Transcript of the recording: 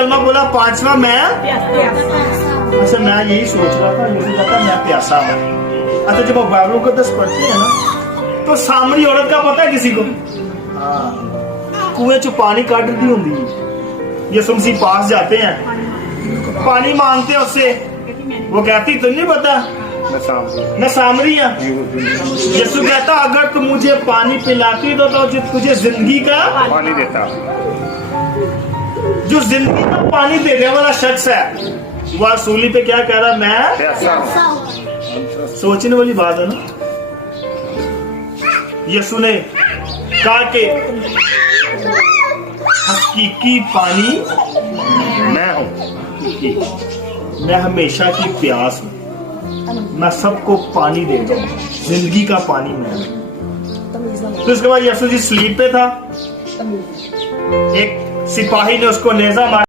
कलमा बोला, पांचवा मैं अच्छा मैं यही सोच रहा था, यीशु कहता मैं प्यासा हूँ। अच्छा जब बाइबल को 10 पढ़ते हैं ना, तो सामरी औरत का पता है किसी को? हाँ, कुएं चो पानी काट दी होंगी। यीशु मसीह पास जाते हैं, पानी मांगते हैं उससे, वो कहती तुम नहीं पता मैं सामरी हूँ। यीशु कहता अगर तुम मुझे पानी पिलाती तो तुझे जिंदगी का पानी देता। जो जिंदगी का पानी देने वाला शख्स है, वह सूली पे क्या कह रहा? मैं प्यासा। सोचने वाली बात है ना। यीशु ने कहा कि हकीकी पानी मैं हूँ, मैं हमेशा की प्यास हूँ, मैं सबको पानी देता हूँ, जिंदगी का पानी मैं हूँ। तो इसके बाद यीशु जी स्लीप पे था, एक सिपाही ने उसको नेजा मारा।